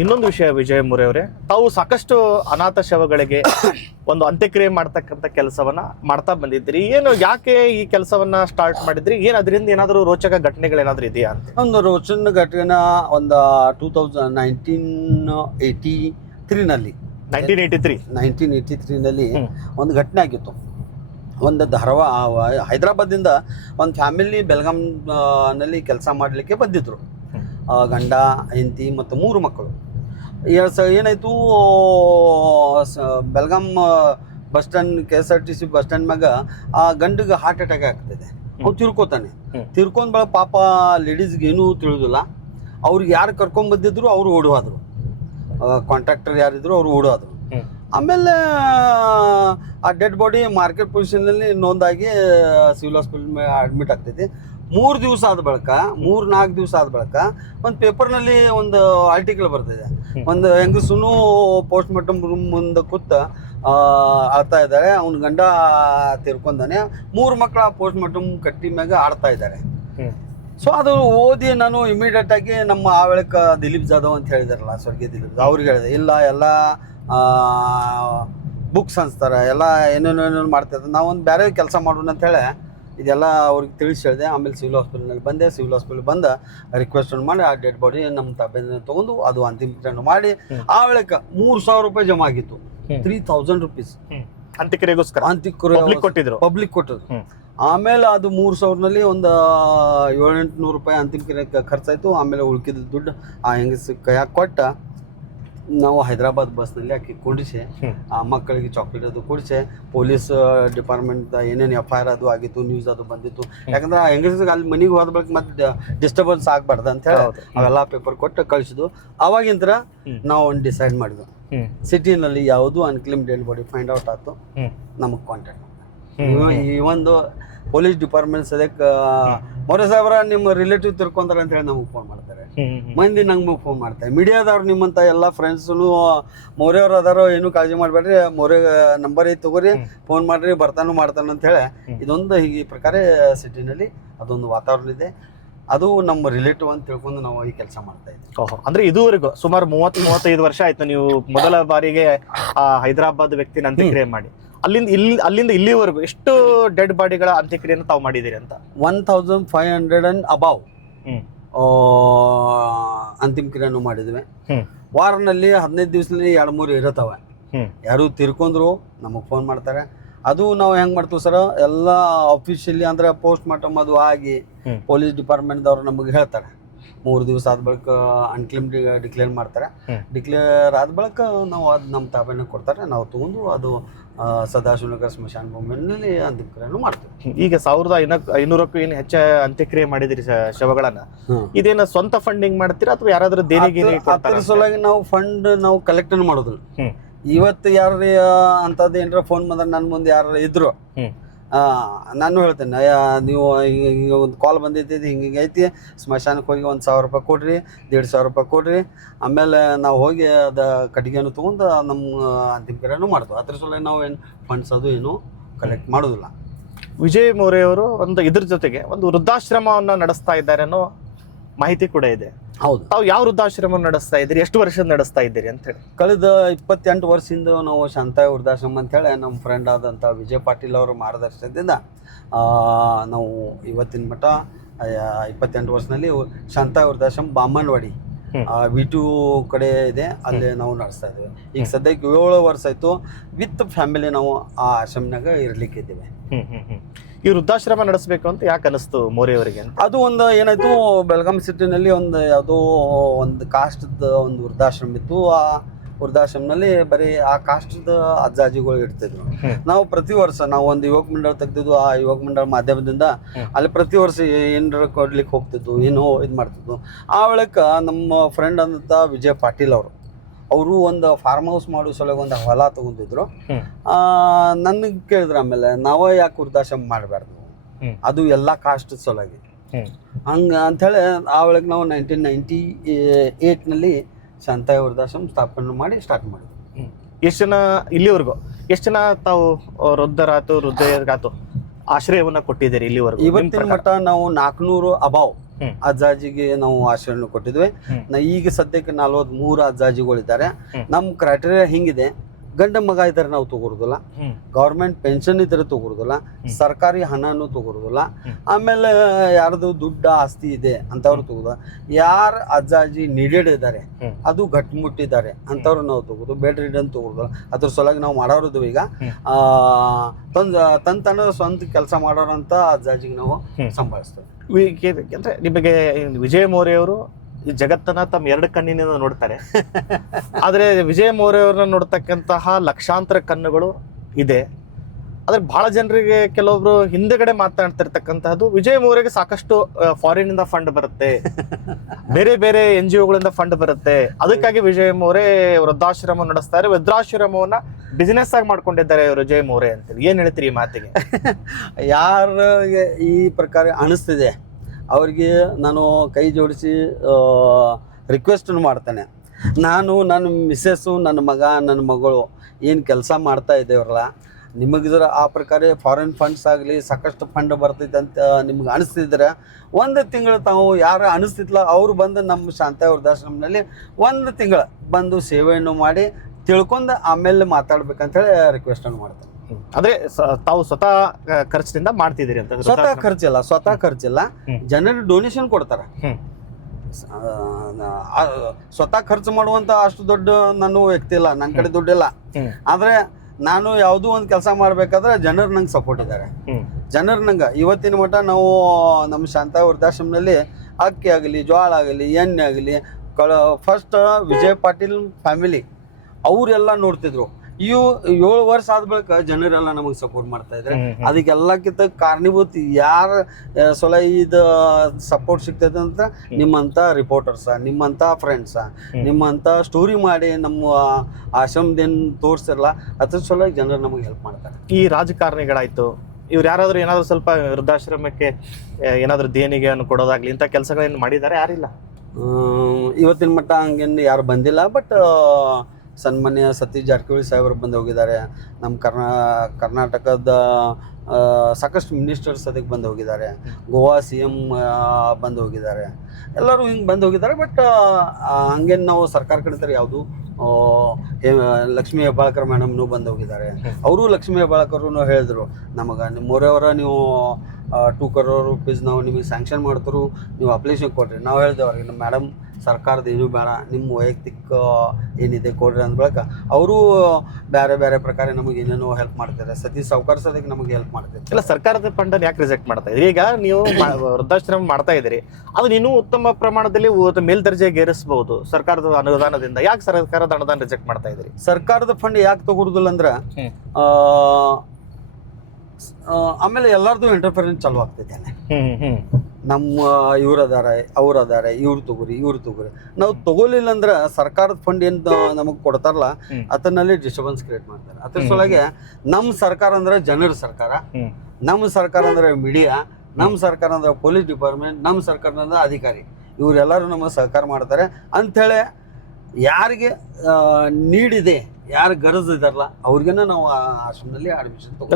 ಇನ್ನೊಂದು ವಿಷಯ ವಿಜಯ ಮುರೆ ಅವರೇ, ತಾವು ಸಾಕಷ್ಟು ಅನಾಥ ಶವಗಳಿಗೆ ಒಂದು ಅಂತ್ಯಕ್ರಿಯೆ ಮಾಡ್ತಕ್ಕಂಥ ಕೆಲಸವನ್ನ ಮಾಡ್ತಾ ಬಂದಿದ್ರಿ. ಏನು ಯಾಕೆ ಈ ಕೆಲಸವನ್ನ ಸ್ಟಾರ್ಟ್ ಮಾಡಿದ್ರಿ? ಅದರಿಂದ ಏನಾದರೂ ರೋಚಕ ಘಟನೆಗಳೇನಾದ್ರೂ ಇದೆಯಾ ಅಂತ? ಒಂದು ರೋಚನ ಘಟನೆ ಒಂದು 1983ನಲ್ಲಿ 1983ನಲ್ಲಿ ಒಂದು ಘಟನೆ ಆಗಿತ್ತು. ಒಂದು ಹೈದರಾಬಾದಿಂದ ಒಂದು ಫ್ಯಾಮಿಲಿ ಬೆಳಗಾಂ ನಲ್ಲಿ ಕೆಲಸ ಮಾಡಲಿಕ್ಕೆ ಬಂದಿದ್ರು. ಗಂಡ, ಹೆಂಡತಿ ಮತ್ತು 3 ಮಕ್ಕಳು. ಏನಾಯಿತು, Belgaum bus stand KSRTC bus stand ಮ್ಯಾಗ ಆ ಗಂಡಿಗೆ ಹಾರ್ಟ್ ಅಟ್ಯಾಕ್ ಆಗ್ತದೆ. ಅವ್ನು ತಿರ್ಕೋತಾನೆ. ತಿರ್ಕೊಂಡ್ ಬೆಳ ಪಾಪ ಲೇಡೀಸ್ಗೆ ಏನೂ ತಿಳಿದಿಲ್ಲ. ಅವ್ರಿಗೆ ಯಾರು ಕರ್ಕೊಂಡ್ ಬಂದಿದ್ರು ಅವ್ರು ಓಡೋದ್ರು. ಕಾಂಟ್ರಾಕ್ಟರ್ ಯಾರಿದ್ರು ಅವ್ರು ಓಡೋದ್ರು. ಆಮೇಲೆ ಆ ಡೆಡ್ ಬಾಡಿ ಮಾರ್ಕೆಟ್ ಪೊಸಿಷನ್ನಲ್ಲಿ ನೋಂದಾಗಿ ಸಿವಿಲ್ ಹಾಸ್ಪಿಟಲ್ ಅಡ್ಮಿಟ್ ಆಗ್ತೈತಿ. 3 ದಿವಸ ಆದ ಬಳಿಕ 3-4 ದಿವಸ ಆದ ಬಳಿಕ ಒಂದು ಪೇಪರ್ನಲ್ಲಿ ಒಂದು ಆರ್ಟಿಕಲ್ ಬರ್ತಿದೆ. ಒಂದು ಹೆಂಗಸೂ ಪೋಸ್ಟ್ ಮಾರ್ಟಮ್ ರೂಮ್ ಮುಂದೆ ಕೂತ ಆಡ್ತಾ ಇದ್ದಾರೆ. ಅವ್ನ ಗಂಡ ತೀರ್ಕೊಂಡಾನೆ. 3 ಮಕ್ಕಳ ಪೋಸ್ಟ್ ಮಾರ್ಟಮ್ ಕಟ್ಟಿ ಮ್ಯಾಗ ಆಡ್ತಾ ಇದ್ದಾರೆ. ಸೊ ಅದು ಓದಿ ನಾನು ಇಮಿಡಿಯೇಟ್ ಆಗಿ ನಮ್ಮ ಆವಳಕ ದಿಲೀಪ್ ಜಾಧವ್ ಅಂತ ಹೇಳಿದಾರಲ್ಲ, ಸ್ವರ್ಗೀಯ ದಿಲೀಪ್, ಅವ್ರಿಗೆ ಹೇಳಿದೆ, ಇಲ್ಲ ಎಲ್ಲ ಬುಕ್ಸ್ ಅನ್ಸ್ತಾರೆ, ಎಲ್ಲ ಏನೇನು ಮಾಡ್ತಿರ್ತಾರೆ, ನಾವೊಂದು ಬೇರೆ ಕೆಲಸ ಮಾಡೋಣ ಅಂತ ಹೇಳಿ ಇದೆಲ್ಲ ಅವ್ರಿಗೆ ತಿಳಿಸಿ ಹೇಳಿದೆ. ಆಮೇಲೆ ಸಿವಿಲ್ ಹಾಸ್ಪಿಟಲ್ನಲ್ಲಿ ಬಂದೆ. ಸಿವಿಲ್ ಹಾಸ್ಪಿಟಲ್ ಬಂದ ರಿಕ್ವೆಸ್ಟ್ ಮಾಡಿ ಆ ಡೆಡ್ ಬಾಡಿ ನಮ್ಮ ತಬ್ಬೆನ ತೊಗೊಂಡು ಅದು ಅಂತಿಮ ಕ್ರಿಯೆ ಮಾಡಿ ಆ ವೇಳೆಗೆ 3,000 ರೂಪಾಯಿ ಜಮಾ ಆಗಿತ್ತು. 3,000 ರೂಪೀಸ್ ಅಂತ್ಯಕ್ರಿಯೆಗೋಸ್ಕರ ಪಬ್ಲಿಕ್ ಕೊಟ್ಟಿದ್ರು. ಆಮೇಲೆ ಅದು 3,000ನಲ್ಲಿ ಒಂದು 700-800 ರೂಪಾಯಿ ಅಂತಿಮ ಕ್ರಿಯೆ ಖರ್ಚಾಯಿತು. ಆಮೇಲೆ ಉಳ್ಕಿದ ದುಡ್ಡು ಆ ಹೆಂಗಸ ಕೈಯಾಗ ಕೊಟ್ಟ ನಾವು ಹೈದರಾಬಾದ್ ಬಸ್ನಲ್ಲಿ ಆಕಿ ಕೂಡಿಸಿ ಆ ಮಕ್ಕಳಿಗೆ ಚಾಕ್ಲೇಟ್ ಅದು ಕೊಡಿಸಿ ಪೊಲೀಸ್ ಡಿಪಾರ್ಟ್ಮೆಂಟ್ ಏನೇನು FIR ಅದು ಆಗಿತ್ತು, ನ್ಯೂಸ್ ಅದು ಬಂದಿತ್ತು. ಯಾಕಂದ್ರೆ ಆ ಹೆಂಗಸಿಗೆ ಅಲ್ಲಿ ಮನೆಗೆ ಹೋದ ಬಳಿಕ ಮತ್ತೆ ಡಿಸ್ಟರ್ಬೆನ್ಸ್ ಆಗಬಾರ್ದು ಅಂತ ಹೇಳಿ ಅವೆಲ್ಲ ಪೇಪರ್ ಕೊಟ್ಟು ಕಳಿಸಿದ್ವು. ಅವಾಗಿಂದ ನಾವು ಒಂದು ಡಿಸೈಡ್ ಮಾಡಿದ್ವು, ಸಿಟಿನಲ್ಲಿ ಯಾವುದು unclaimed dead body find out ಆಯ್ತು ನಮಗೆ ಕಾಂಟ್ಯಾಕ್ಟ್ ಈ ಒಂದು ಪೊಲೀಸ್ ಡಿಪಾರ್ಟ್ಮೆಂಟ್ ಸದ್ಯಕ್ಕೆ ಮೊರೆ ಸಾಹೇಬ್ರ ನಿಮ್ಮ ರಿಲೇಟಿವ್ ತಿರ್ಕೊಂತಾರ ಅಂತ ಹೇಳಿ ನಮಗೆ ಫೋನ್ ಮಾಡ್ತಾರೆ. ಮಂದಿ ನಂಗೆ ಫೋನ್ ಮಾಡ್ತಾರೆ. ಮೀಡಿಯಾದವ್ರು ನಿಮ್ಮಂತ ಎಲ್ಲ ಫ್ರೆಂಡ್ಸ್ನು ಮೋರೆಯವ್ರು ಅದಾರೋ, ಏನು ಕಾಳಜಿ ಮಾಡಬೇಡ್ರಿ, ಮೋರೆ ನಂಬರ್ ಐತಿ ತಗೋರಿ, ಫೋನ್ ಮಾಡ್ರಿ, ಬರ್ತಾನು ಮಾಡ್ತಾನೆ ಅಂತ ಹೇಳಿ ಇದೊಂದು ಈ ಪ್ರಕಾರ ಸಿಟಿನಲ್ಲಿ ಅದೊಂದು ವಾತಾವರಣ ಇದೆ. ಅದು ನಮ್ಮ ರಿಲೇಟಿವ್ ಅಂತ ತಿಳ್ಕೊಂಡು ನಾವು ಈ ಕೆಲಸ ಮಾಡ್ತಾ ಇದ್ದೀವಿ. ಅಂದ್ರೆ ಇದುವರೆಗೂ ಸುಮಾರು 30-35 ವರ್ಷ ಆಯ್ತು ನೀವು ಮೊದಲ ಬಾರಿಗೆ ಹೈದರಾಬಾದ್ ವ್ಯಕ್ತಿನ ಅಂತ್ಯಕ್ರಿಯೆ ಮಾಡಿ. ಅಲ್ಲಿಂದ ಇಲ್ಲಿವರೆಗೂ ಎಷ್ಟು ಡೆಡ್ ಬಾಡಿಗಳ ಅಂತ್ಯಕ್ರಿಯೆಯನ್ನು ತಾವು ಮಾಡಿದ್ದೀರಿ ಅಂತ? 1,500 and above ಅಂತಿಮ ಕ್ರಿಯೆಯನ್ನು ಮಾಡಿದ್ವಿ. ವಾರನಲ್ಲಿ 15 ದಿವಸದಲ್ಲಿ 2-3 ಇರುತ್ತವೆ. ಯಾರು ತೀರ್ಕೊಂಡ್ರು ನಮಗೆ ಫೋನ್ ಮಾಡ್ತಾರೆ. ಅದು ನಾವು ಹೆಂಗೆ ಮಾಡ್ತೀವಿ ಸರ್, ಎಲ್ಲ ಆಫೀಷಿಯಲಿ ಅಂದ್ರೆ ಪೋಸ್ಟ್ ಮಾರ್ಟಮ್ ಅದು ಆಗಿ ಪೊಲೀಸ್ ಡಿಪಾರ್ಟ್ಮೆಂಟ್ದವ್ರು ನಮಗೆ ಹೇಳ್ತಾರೆ. 3 ದಿವಸ ಆದ ಬಳಿಕ ಅನ್ಕ್ಲೇಮ್ ಡಿಕ್ಲೇರ್ ಮಾಡ್ತಾರೆ. ಡಿಕ್ಲೇರ್ ಆದ ಬಳಿಕ ನಾವು ಅದು ನಮ್ಮ ತಾಬೇನ ಕೊಡ್ತಾರೆ. ನಾವು ತಗೊಂಡು ಅದು ಸದಾಶಿವನಗರ ಸ್ಮಶಾನ ಭೂಮಿಯಲ್ಲಿ ಅಂತ್ಯಕ್ರಿಯೆಯನ್ನು ಮಾಡ್ತೀವಿ. ಈಗ 1,500ಕ್ಕೂ ಏನು ಹೆಚ್ಚು ಅಂತ್ಯಕ್ರಿಯೆ ಮಾಡಿದಿರಿ ಶವಗಳನ್ನ. ಇದೇನ ಸ್ವಂತ ಫಂಡಿಂಗ್ ಮಾಡ್ತೀರಾ ಅಥವಾ ಯಾರಾದ್ರೂ ದೇಣಿಗೆ? ಅದರ ಸಲುವಾಗಿ ನಾವು ಫಂಡ್ ನಾವು ಕಲೆಕ್ಟ್ ಮಾಡೋದಿಲ್ಲ. ಇವತ್ತು ಯಾರು ಅಂತದ್ದು ಏನಾರ ಫೋನ್ ಮಾಡಿದ್ರೆ ನನ್ನ ಮುಂದೆ ಯಾರು ಇದ್ರು ನಾನು ಹೇಳ್ತೇನೆ, ನೀವು ಹಿಂಗೆ ಒಂದು ಕಾಲ್ ಬಂದೈತಿ, ಹಿಂಗೆ ಐತಿ, ಸ್ಮಶಾನಕ್ಕೆ ಹೋಗಿ 1,000 ರೂಪಾಯಿ ಕೊಡ್ರಿ, 1,500 ರೂಪಾಯಿ ಕೊಡ್ರಿ. ಆಮೇಲೆ ನಾವು ಹೋಗಿ ಅದು ಕಟ್ಟಿಗೆಯನ್ನು ತೊಗೊಂಡು ನಮ್ಮ ಅಂತಿಮ ಕ್ರಿಯೆಯನ್ನು ಮಾಡ್ತೀವಿ. ಅದ್ರ ಸಲುವಾಗಿ ನಾವು ಏನು ಫಂಡ್ಸ್ ಅದು ಏನು ಕಲೆಕ್ಟ್ ಮಾಡೋದಿಲ್ಲ. ವಿಜಯ್ ಮೋರೆ ಅವರು ಇದ್ರ ಜೊತೆಗೆ ಒಂದು ವೃದ್ಧಾಶ್ರಮವನ್ನು ನಡೆಸ್ತಾ ಇದ್ದಾರೆ ಅನ್ನೋ ಮಾಹಿತಿ ಕೂಡ ಇದೆ. ಹೌದು. ತಾವು ಯಾವ ವೃದ್ಧಾಶ್ರಮ ನಡೆಸ್ತಾ ಇದ್ದೀರಿ, ಎಷ್ಟು ವರ್ಷ ನಡೆಸ್ತಾ ಇದ್ದೀರಿ ಅಂತ ಹೇಳಿ? ಕಳೆದ 28 ವರ್ಷದಿಂದ ನಾವು ಶಾಂತಾಯಿ ವೃದ್ಧಾಶ್ರಮ ಅಂತೇಳಿ ನಮ್ಮ ಫ್ರೆಂಡ್ ಆದಂಥ ವಿಜಯ್ ಪಾಟೀಲ್ ಅವರ ಮಾರ್ಗದರ್ಶನದಿಂದ ನಾವು ಇವತ್ತಿನ ಮಟ್ಟ 28 ವರ್ಷದಲ್ಲಿ ಶಾಂತಾಯಿ ವೃದ್ಧಾಶ್ರಮ ಬಾಮನ್ವಾಡಿ V2 ಕಡೆ ಇದೆ, ಅಲ್ಲಿ ನಾವು ನಡೆಸ್ತಾ ಇದ್ದೇವೆ. ಈಗ ಸದ್ಯಕ್ಕೆ 7 ವರ್ಷ ಆಯಿತು. ವಿತ್ ಫ್ಯಾಮಿಲಿ ನಾವು ಆ ಆಶ್ರಮನಾಗ ಇರ್ಲಿಕ್ಕಿದ್ದೇವೆ. ಈ ವೃದ್ಧಾಶ್ರಮ ನಡೆಸಬೇಕು ಅಂತ ಯಾಕೆ ಅನಿಸ್ತು ಮೋರೆ ಅವರಿಗೆ? ಅದು ಒಂದು ಏನಾಯ್ತು, ಬೆಳಗಾಂ ಸಿಟಿನಲ್ಲಿ ಒಂದು ಯಾವುದೋ ಒಂದು ಕಾಸ್ಟ್ದ ಒಂದು ವೃದ್ಧಾಶ್ರಮ ಇತ್ತು. ಆ ವೃದ್ಧಾಶ್ರಮನಲ್ಲಿ ಬರೀ ಆ ಕಾಸ್ಟ್ದ ಅಜ್ಜಾಜಿಗಳು ಇರ್ತಿದ್ರು. ನಾವು ಪ್ರತಿ ವರ್ಷ ನಾವು ಒಂದು ಯುವಕ ಮಂಡಳ ತೆಗ್ದಿದ್ದು. ಆ ಯುವಕ ಮಂಡಳ ಮಾಧ್ಯಮದಿಂದ ಅಲ್ಲಿ ಪ್ರತಿ ವರ್ಷ ಏನಾರ ಕೊಡ್ಲಿಕ್ಕೆ ಹೋಗ್ತಿದ್ದು, ಏನೋ ಇದು ಮಾಡ್ತಿದ್ದು. ಆ ವೇಳೆಗೆ ನಮ್ಮ ಫ್ರೆಂಡ್ ಅಂತ ವಿಜಯ್ ಪಾಟೀಲ್ ಅವರು ಒಂದು ಫಾರ್ಮ್ ಹೌಸ್ ಮಾಡೋ ಸಲುವಾಗಿ ಒಂದು ಹೊಲ ತಗೊಂಡಿದ್ರು. ನನಗೆ ಕೇಳಿದ್ರು, ಆಮೇಲೆ ನಾವೇ ಯಾಕೆ ವೃದ್ಧಾಶ್ರಮ ಮಾಡಬಾರ್ದು, ಅದು ಎಲ್ಲ ಕಾಸ್ಟ್ ಸಲುವಾಗಿ ಹಂಗೆ ಅಂಥೇಳಿ ಆ ಒಳಗೆ ನಾವು 1998ನಲ್ಲಿ ಶಾಂತಾಯಿ ವೃದ್ಧಾಶ್ರಮ ಸ್ಥಾಪನೆ ಮಾಡಿ ಸ್ಟಾರ್ಟ್ ಮಾಡಿದ್ವಿ. ಎಷ್ಟು ಜನ ಇಲ್ಲಿವರೆಗೂ ಎಷ್ಟು ಜನ ತಾವು ವೃದ್ಧರಾತು ವೃದ್ಧರಾತು ಆಶ್ರಯವನ್ನ ಕೊಟ್ಟಿದ್ದೀರಿ ಇಲ್ಲಿವರೆಗೂ? ಇವತ್ತಿನ ಮಟ್ಟ ನಾವು 400 ಅಬಾವ್ ಅಜ್ಜಾಜಿಗೆ ನಾವು ಆಶ್ರಯ ಕೊಟ್ಟಿದ್ವಿ. ಈಗ ಸದ್ಯಕ್ಕೆ 43 ಅಜ್ಜಾಜಿಗಳಿದ್ದಾರೆ. ನಮ್ಮ ಕ್ರೈಟೇರಿಯಾ ಹಿಂಗಿದೆ, ಗಂಡ ಮಗ ಇದ್ದಾರೆ ನಾವು ತಗೋರುದಿಲ್ಲ, ಗೌರ್ಮೆಂಟ್ ಪೆನ್ಷನ್ ಇದ್ರೆ ತಗೋರುದಿಲ್ಲ, ಸರ್ಕಾರಿ ಹಣನೂ ತಗೋರುದಿಲ್ಲ, ಆಮೇಲೆ ಯಾರ್ದು ದುಡ್ಡು ಆಸ್ತಿ ಇದೆ ಅಂತವ್ರು ತಗೋದ, ಯಾರ ಅಜ್ಜಾಜಿ ನೀಡೆಡ್ ಇದ್ದಾರೆ ಅದು ಗಟ್ಟಿಮುಟ್ಟಿದ್ದಾರೆ ಅಂತವ್ರು ನಾವು ತಗೋದು, ಬೆಡ್ ರಿಡನ್ ತಗೋರುದಿಲ್ಲ. ಅದ್ರ ಸಲುವಾಗಿ ನಾವು ಮಾಡೋರದು ಈಗ ತನ್ನ ಸ್ವಂತ ಕೆಲಸ ಮಾಡೋರಂತ ಅಜ್ಜಾಜಿಗೆ ನಾವು ಸಂಭಾಳಿಸ್ತೇವೆ. ಅಂದ್ರೆ ನಿಮಗೆ ವಿಜಯ ಮೋರೆ ಅವರು ಈ ಜಗತ್ತನ್ನ ತಮ್ಮ 2 ಕಣ್ಣಿನಿಂದ ನೋಡ್ತಾರೆ. ಆದ್ರೆ ವಿಜಯ ಮೋರೆ ಅವ್ರನ್ನ ನೋಡ್ತಕ್ಕಂತಹ ಲಕ್ಷಾಂತರ ಕಣ್ಣುಗಳು ಇದೆ. ಆದ್ರೆ ಬಹಳ ಜನರಿಗೆ ಕೆಲವೊಬ್ರು ಹಿಂದೆಗಡೆ ಮಾತನಾಡ್ತಿರ್ತಕ್ಕಂತಹದ್ದು, ವಿಜಯ್ ಮೋರೆಗೆ ಸಾಕಷ್ಟು ಫಾರಿನ್ ಇಂದ ಫಂಡ್ ಬರುತ್ತೆ, ಬೇರೆ ಬೇರೆ NGO ಗಳಿಂದ ಫಂಡ್ ಬರುತ್ತೆ, ಅದಕ್ಕಾಗಿ ವಿಜಯ್ ಮೋರೆ ವೃದ್ಧಾಶ್ರಮ ನಡೆಸ್ತಾರೆ, ವೃದ್ಧಾಶ್ರಮವನ್ನ ಬಿಸಿನೆಸ್ ಆಗಿ ಮಾಡ್ಕೊಂಡಿದ್ದಾರೆ ವಿಜಯ್ ಮೋರೆ ಅಂತೇಳಿ. ಏನ್ ಹೇಳ್ತೀರಿ ಈ ಮಾತಿಗೆ? ಯಾರಿಗೆ ಈ ಪ್ರಕಾರ ಅನಿಸ್ತಿದೆ ಅವ್ರಿಗೆ ನಾನು ಕೈ ಜೋಡಿಸಿ ರಿಕ್ವೆಸ್ಟನ್ನು ಮಾಡ್ತೇನೆ. ನಾನು ನನ್ನ ಮಿಸ್ಸಸ್ಸು, ನನ್ನ ಮಗ, ನನ್ನ ಮಗಳು ಏನು ಕೆಲಸ ಮಾಡ್ತಾ ಇದ್ದೇವ್ರಲ್ಲ, ನಿಮಗಿದ್ರೆ ಆ ಪ್ರಕಾರ ಫಾರಿನ್ ಫಂಡ್ಸ್ ಆಗಲಿ ಸಾಕಷ್ಟು ಫಂಡ್ ಬರ್ತೈತೆ ಅಂತ ನಿಮ್ಗೆ ಅನಿಸ್ತಿದ್ರೆ 1 ತಿಂಗಳು ತಾವು ಯಾರು ಅನಿಸ್ತಿತ್ತಲ್ಲ ಅವ್ರು ಬಂದು ನಮ್ಮ ಶಾಂತ ವೃದ್ಧಾಶ್ರಮದಲ್ಲಿ 1 ತಿಂಗಳು ಬಂದು ಸೇವೆಯನ್ನು ಮಾಡಿ ತಿಳ್ಕೊಂಡು ಆಮೇಲೆ ಮಾತಾಡ್ಬೇಕಂತೇಳಿ ರಿಕ್ವೆಸ್ಟನ್ನು ಮಾಡ್ತೇನೆ. ಅಂದ್ರೆ ತಾವು ಸ್ವತಃ ಖರ್ಚಿನಿಂದ ಮಾಡ್ತಿದ್ದೀರಿ ಅಂತ? ಸ್ವತಃ ಖರ್ಚಿಲ್ಲ, ಜನರು ಡೊನೇಷನ್ ಕೊಡ್ತಾರೆ. ಸ್ವತಃ ಖರ್ಚು ಮಾಡುವಂತ ಅಷ್ಟು ದೊಡ್ಡ ನಾನು ವ್ಯಕ್ತಿ ಇಲ್ಲ, ನನ್ನ ಕಡೆ ದುಡ್ಡಿಲ್ಲ. ಆದ್ರೆ ನಾನು ಯಾವುದೋ ಒಂದು ಕೆಲಸ ಮಾಡ್ಬೇಕಾದ್ರೆ ಜನರು ನಂಗೆ ಸಪೋರ್ಟ್ ಇದ್ದಾರೆ. ಜನರು ನಂಗೆ ಇವತ್ತಿನ ಮಟ್ಟ ನಾವು ನಮ್ಮ ಶಾಂತ ವೃದ್ಧಾಶ್ರಮದಲ್ಲಿ ಅಕ್ಕಿ ಆಗಲಿ, ಜೋಳ ಆಗಲಿ, ಎಣ್ಣೆ ಆಗಲಿ, ಫಸ್ಟ್ ವಿಜಯ್ ಪಾಟೀಲ್ ಫ್ಯಾಮಿಲಿ ಅವರೆಲ್ಲ ನೋಡ್ತಿದ್ರು. 7 ವರ್ಷ ಆದ ಬಳಿಕ ಜನರೆಲ್ಲ ನಮಗೆ ಸಪೋರ್ಟ್ ಮಾಡ್ತಾ ಇದ್ರೆ ಅದಕ್ಕೆಲ್ಲಕ್ಕಿಂತ ಕಾರಣೀಭೂತ ಯಾರ ಇದು ಸಪೋರ್ಟ್ ಸಿಗ್ತೈತೆ ಅಂತ ನಿಮ್ಮಂತ ರಿಪೋರ್ಟರ್ಸ, ನಿಮ್ಮಂತ ಫ್ರೆಂಡ್ಸ, ನಿಮ್ಮಂತ ಸ್ಟೋರಿ ಮಾಡಿ ನಮ್ಮ ಆಶ್ರಮದೇನು ತೋರಿಸಿರಲ್ಲ ಅದ್ರ ಸಲುವಾಗಿ ಜನರು ನಮಗೆ ಹೆಲ್ಪ್ ಮಾಡ್ತಾರೆ. ಈ ರಾಜಕಾರಣಿಗಳಾಯ್ತು, ಇವ್ರು ಯಾರಾದ್ರೂ ಏನಾದ್ರು ಸ್ವಲ್ಪ ವೃದ್ಧಾಶ್ರಮಕ್ಕೆ ಏನಾದ್ರು ದೇಣಿಗೆಯನ್ನು ಕೊಡೋದಾಗ್ಲಿ ಇಂಥ ಕೆಲಸಗಳೇನು ಮಾಡಿದ್ದಾರೆ? ಯಾರಿಲ್ಲ ಇವತ್ತಿನ ಮಟ್ಟ ಹಂಗೇನು ಯಾರು ಬಂದಿಲ್ಲ. ಬಟ್ ಸನ್ಮಾನ್ಯ ಸತೀಶ್ ಜಾರಕಿಹೊಳಿ ಸಾಹೇಬರು ಬಂದು ಹೋಗಿದ್ದಾರೆ. ನಮ್ಮ ಕರ್ನಾಟಕದ ಸಾಕಷ್ಟು ಮಿನಿಸ್ಟರ್ಸ್ ಅದಕ್ಕೆ ಬಂದು ಹೋಗಿದ್ದಾರೆ. ಗೋವಾ CM ಬಂದು ಹೋಗಿದ್ದಾರೆ. ಎಲ್ಲರೂ ಹಿಂಗೆ ಬಂದು ಹೋಗಿದ್ದಾರೆ. ಬಟ್ ಹಂಗೇನು ನಾವು ಸರ್ಕಾರ ಕಡೆ ಯಾವುದು ಲಕ್ಷ್ಮೀ ಹೆಬ್ಬಾಳ್ಕರ್ ಮೇಡಮ್ನು ಬಂದು ಹೋಗಿದ್ದಾರೆ. ಅವರು ಲಕ್ಷ್ಮೀ ಹೆಬ್ಬಾಳ್ಕರ್ನು ಹೇಳಿದ್ರು, ನಮಗೆ ನಿಮ್ಮವರವರ ನೀವು 2 crore rupees ನಾವು ನಿಮಗೆ ಸ್ಯಾಂಕ್ಷನ್ ಮಾಡ್ತರು, ನೀವು ಅಪ್ಲಿಕೇಶನ್ ಕೊಡ್ರಿ. ನಾವು ಹೇಳಿದೆ ಅವ್ರಿಗೆ, ನಮ್ಮ ಮೇಡಮ್ ಸರ್ಕಾರದ ಏನೂ ಬೇಡ, ನಿಮ್ಮ ವೈಯಕ್ತಿಕ ಏನಿದೆ ಕೊಡ್ರಿ ಅಂದ ಬಳಿಕ ಅವರು ಬೇರೆ ಬೇರೆ ಪ್ರಕಾರ ನಮಗೆ ಏನೇನೋ ಹೆಲ್ಪ್ ಮಾಡ್ತಾರೆ. ಸತೀಶ್ ಸಾವ್ಕಾರ್ ಸದಕ್ಕೆ ನಮಗೆ ಹೆಲ್ಪ್ ಮಾಡ್ತಾರೆ. ಇಲ್ಲ, ಸರ್ಕಾರದ ಫಂಡನ್ನು ಯಾಕೆ ರಿಜೆಕ್ಟ್ ಮಾಡ್ತಾ ಇದ್ರಿ? ಈಗ ನೀವು ವೃದ್ಧಾಶ್ರಮ ಮಾಡ್ತಾ ಇದ್ದೀರಿ, ಅದು ಇನ್ನೂ ಉತ್ತಮ ಪ್ರಮಾಣದಲ್ಲಿ ಮೇಲ್ದರ್ಜೆಗೆ ಏರಿಸಬಹುದು ಸರ್ಕಾರದ ಅನುದಾನದಿಂದ. ಯಾಕೆ ಸರ್ಕಾರದ ಅನುದಾನ ರಿಜೆಕ್ಟ್ ಮಾಡ್ತಾ ಇದ್ರಿ? ಸರ್ಕಾರದ ಫಂಡ್ ಯಾಕೆ ತಗೋರುದಿಲ್ಲ ಅಂದ್ರೆ ಆಮೇಲೆ ಎಲ್ಲರದು ಇಂಟರ್ಫರೆನ್ಸ್ ಚಾಲು ಆಗ್ತೈತೆ. ನಮ್ಮ ಇವ್ರು ಅದಾರೆ, ಅವ್ರು ಅದಾರೆ, ಇವ್ರು ತಗೋರಿ. ನಾವು ತಗೋಲಿಲ್ಲ ಅಂದ್ರೆ ಸರ್ಕಾರದ ಫಂಡ್ ಏನು ನಮಗೆ ಕೊಡ್ತಾರಲ್ಲ ಅದನ್ನಲ್ಲಿ ಡಿಸ್ಟರ್ಬೆನ್ಸ್ ಕ್ರಿಯೇಟ್ ಮಾಡ್ತಾರೆ. ಅದ್ರ ಸಲುವಾಗಿ ನಮ್ಮ ಸರ್ಕಾರ ಅಂದ್ರೆ ಜನರ ಸರ್ಕಾರ, ನಮ್ಮ ಸರ್ಕಾರ ಅಂದ್ರೆ ಮೀಡಿಯಾ, ನಮ್ಮ ಸರ್ಕಾರ ಅಂದ್ರೆ ಪೊಲೀಸ್ ಡಿಪಾರ್ಟ್ಮೆಂಟ್, ನಮ್ಮ ಸರ್ಕಾರ ಅಂದ್ರೆ ಅಧಿಕಾರಿ, ಇವರೆಲ್ಲರೂ ನಮಗೆ ಸಹಕಾರ ಮಾಡ್ತಾರೆ ಅಂಥೇಳಿ ಯಾರಿಗೆ ನೀಡಿದೆ, ಯಾರು ಗರಜ್ ಇದಾರಲ್ಲ ಅವ್ರಿಗೇನ ನಾವು ಆಶ್ರಮದಲ್ಲಿ ಅಡ್ಮಿಷನ್ ತಗೋ